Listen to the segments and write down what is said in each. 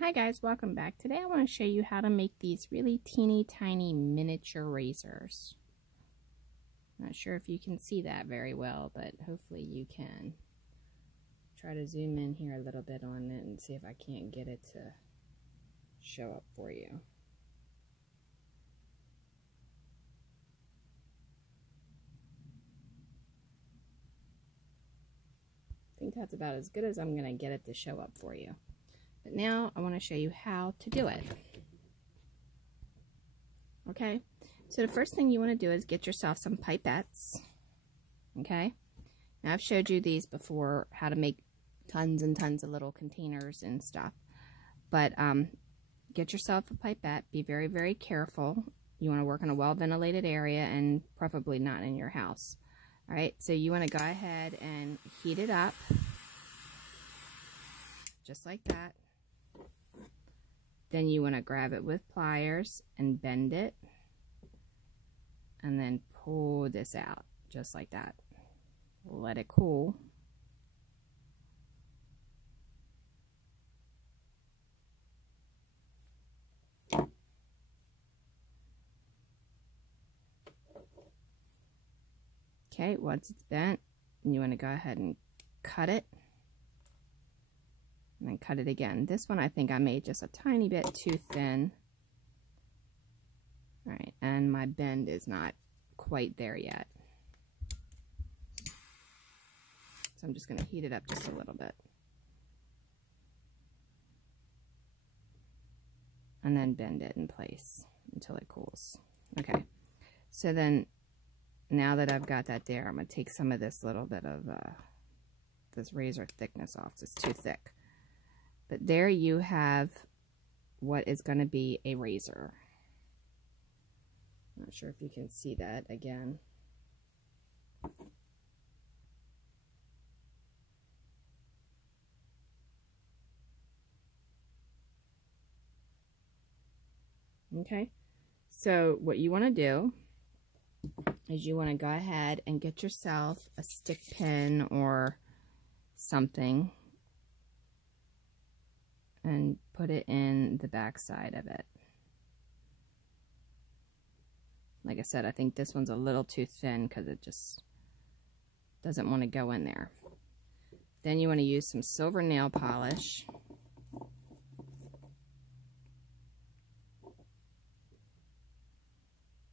Hi guys, welcome back. Today I want to show you how to make these really teeny tiny miniature razors. Not sure if you can see that very well, but hopefully you can. Try to zoom in here a little bit on it and see if I can't get it to show up for you. I think that's about as good as I'm going to get it to show up for you. But now I want to show you how to do it. Okay, so the first thing you want to do is get yourself some pipettes. Okay, now I've showed you these before, how to make tons and tons of little containers and stuff. But get yourself a pipette. Be very, very careful. You want to work in a well-ventilated area and preferably not in your house. All right, so you want to go ahead and heat it up just like that. Then you want to grab it with pliers and bend it and then pull this out just like that. Let it cool. Okay, once it's bent, you want to go ahead and cut it. And then cut it again. This one I think I made just a tiny bit too thin. Alright, and my bend is not quite there yet. So I'm just going to heat it up just a little bit. And then bend it in place until it cools. Okay, so then now that I've got that there, I'm going to take some of this little bit of this razor thickness off. It's too thick. But there you have what is going to be a razor. Not sure if you can see that again. Okay, so what you want to do is you want to go ahead and get yourself a stick pin or something and put it in the back side of it. Like I said, I think this one's a little too thin because it just doesn't want to go in there. Then you want to use some silver nail polish.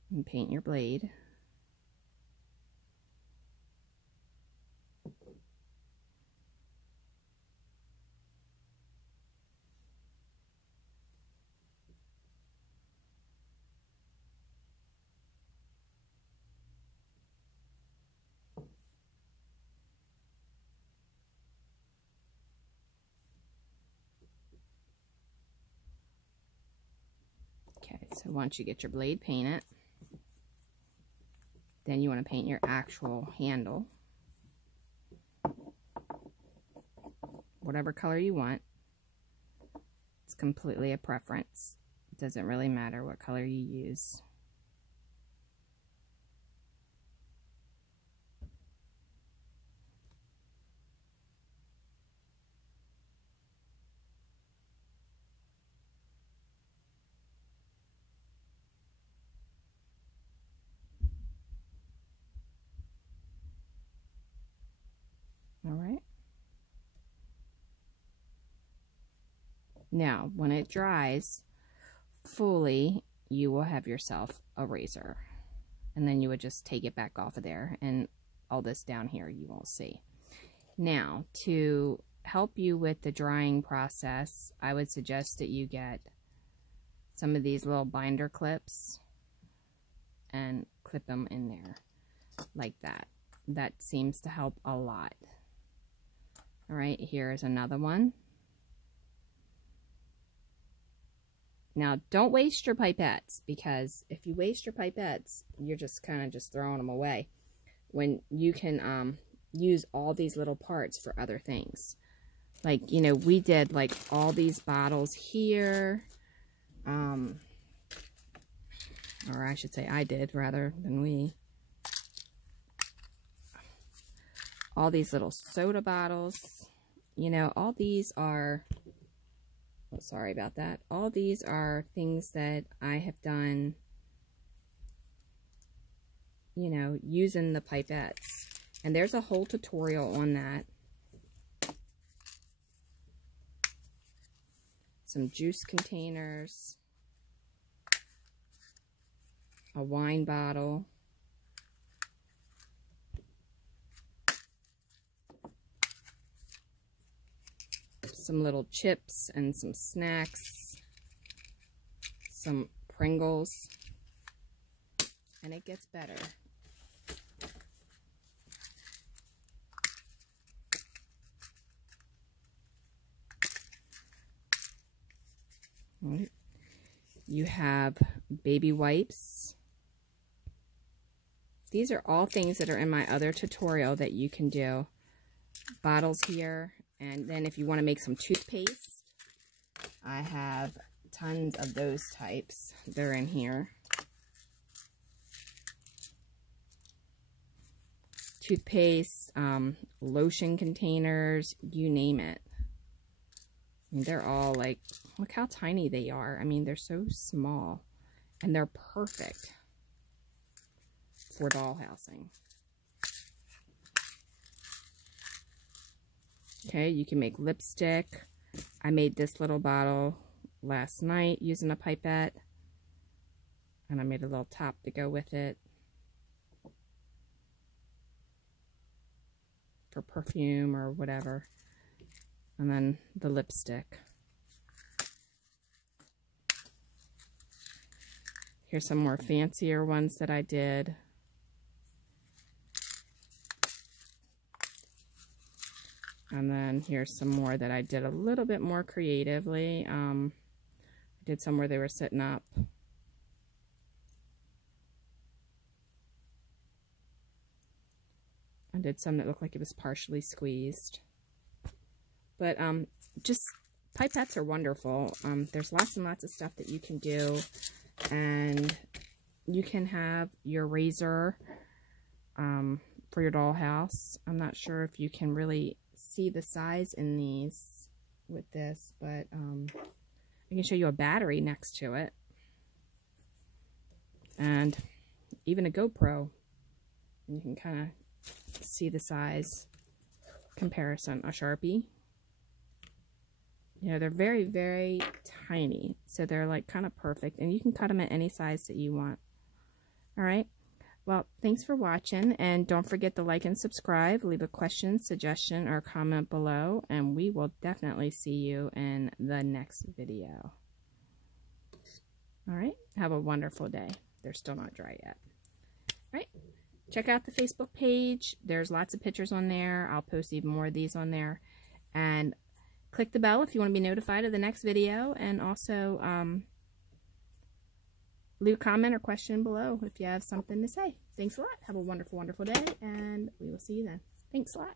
And paint your blade. Okay, so once you get your blade painted, then you want to paint your actual handle. Whatever color you want. It's completely a preference. It doesn't really matter what color you use. All right. Now, when it dries fully, you will have yourself a razor. And then you would just take it back off of there, and all this down here you won't see. Now, to help you with the drying process, I would suggest that you get some of these little binder clips and clip them in there like that. That seems to help a lot. All right, here's another one. Now, don't waste your pipettes, because if you waste your pipettes, you're just kind of just throwing them away when you can use all these little parts for other things. Like, you know, we did like all these bottles here, or I should say I did rather than we. All these little soda bottles, you know, all these are Oh, sorry about that. All these are things that I have done, you know, using the pipettes. And there's a whole tutorial on that. Some juice containers. A wine bottle. Some little chips and some snacks. Some Pringles. And it gets better. You have baby wipes. These are all things that are in my other tutorial that you can do. Bottles here. And then if you want to make some toothpaste, I have tons of those types. They're in here. Toothpaste, lotion containers, you name it. I mean, they're all like, look how tiny they are. I mean, they're so small. And they're perfect for dollhousing. Okay, you can make lipstick. I made this little bottle last night using a pipette. And I made a little top to go with it. For perfume or whatever. And then the lipstick. Here's some more fancier ones that I did. And then here's some more that I did a little bit more creatively. I did some where they were sitting up. I did some that looked like it was partially squeezed. But just pipettes are wonderful. There's lots and lots of stuff that you can do. And you can have your razor for your dollhouse. I'm not sure if you can really see the size in these with this, but I can show you a battery next to it. And even a GoPro. You can kind of see the size comparison. A Sharpie. You know, they're very, very tiny. So they're like kind of perfect. And you can cut them at any size that you want. Alright. Well, thanks for watching. And don't forget to like and subscribe. Leave a question, suggestion, or comment below. And we will definitely see you in the next video. Alright. Have a wonderful day. They're still not dry yet. Alright. Check out the Facebook page. There's lots of pictures on there. I'll post even more of these on there. And click the bell if you want to be notified of the next video, and also leave a comment or question below if you have something to say. Thanks a lot. Have a wonderful, wonderful day, and we will see you then. Thanks a lot.